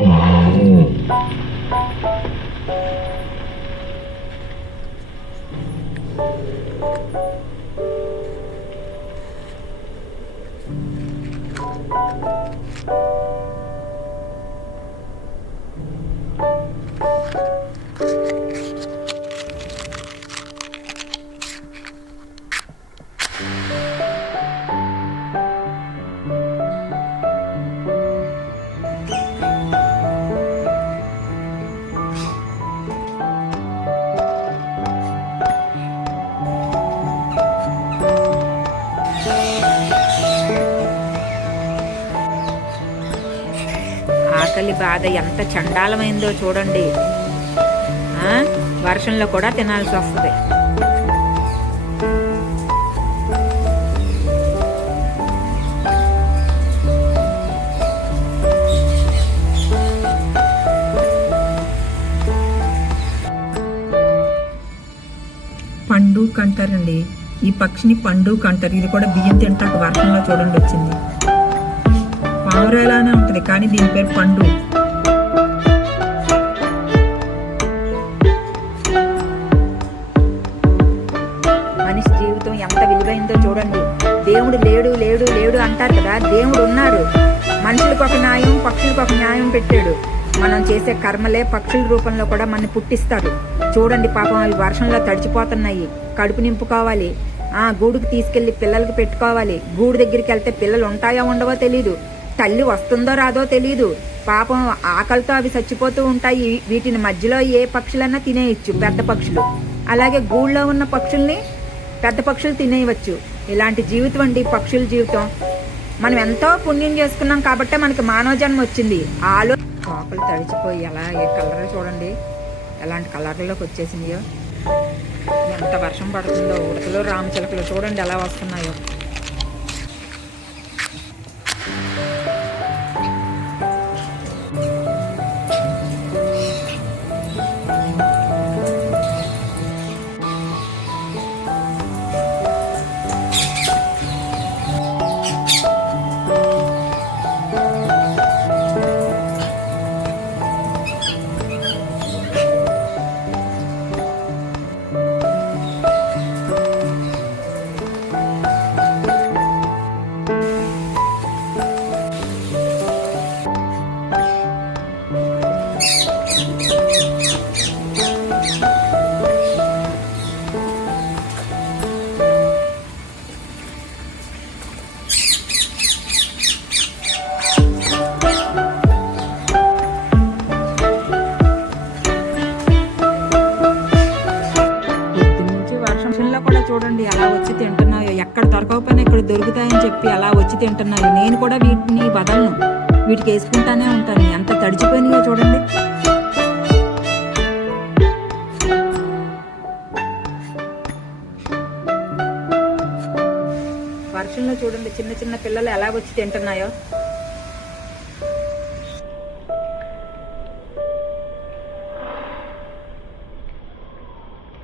음. 음. ఆకలి బాధ ఎంత చండాలమైందో చూడండి. వర్షంలో కూడా తినాల్సి వస్తుంది. పండుగ అంటారండి ఈ పక్షిని పండుగ అంటారు ఇది కూడా బియ్యం తింటాక వర్షంలో చూడండి వచ్చింది. పావురాలానే ఉంటుంది కానీ దీని పేరు పండు. మనిషి జీవితం ఎంత విలువైందో చూడండి. దేవుడు లేడు లేడు లేడు అంటారు కదా దేవుడు ఉన్నాడు. మనుషులకు ఒక న్యాయం పక్షులకు ఒక న్యాయం పెట్టాడు. మనం చేసే కర్మలే పక్షుల రూపంలో కూడా మనని పుట్టిస్తారు చూడండి పాపం అవి వర్షంలో తడిచిపోతున్నాయి. కడుపు నింపుకోవాలి ఆ గూడుకు తీసుకెళ్ళి పిల్లలకు పెట్టుకోవాలి. గూడు దగ్గరికి వెళ్తే పిల్లలు ఉంటాయో ఉండవో తెలియదు తల్లి వస్తుందో రాదో తెలియదు పాపం ఆకలితో అవి చచ్చిపోతూ ఉంటాయి. వీటిని మధ్యలో ఏ పక్షులన్నా తినేయచ్చు పెద్ద పక్షులు. అలాగే గూళ్ళో ఉన్న పక్షుల్ని పెద్ద పక్షులు తినేయవచ్చు. ఇలాంటి జీవితం అండి పక్షుల జీవితం. మనం ఎంతో పుణ్యం చేసుకున్నాం కాబట్టే మనకి మానవ జన్మ వచ్చింది. ఆలో కోపలు తడిచిపోయి ఎలా ఏ కలర్ చూడండి. ఎలాంటి కలర్లోకి వచ్చేసిందో ఎంత వర్షం పడుతుందో ఉడతలు రామచిలకలు చూడండి ఎలా వస్తున్నాయో. చూడండి ఎలా వచ్చి తింటున్నాయో. ఎక్కడ దొరకకపోయినా ఇక్కడ దొరుకుతాయని చెప్పి అలా వచ్చి తింటున్నాయో. నేను కూడా వీటిని వదలను. వీటికి వేసుకుంటానే ఉంటాను. ఎంత తడిచిపోయినాయో చూడండి. వర్షంలో చూడండి చిన్న చిన్న పిల్లలు ఎలా వచ్చి తింటున్నాయో.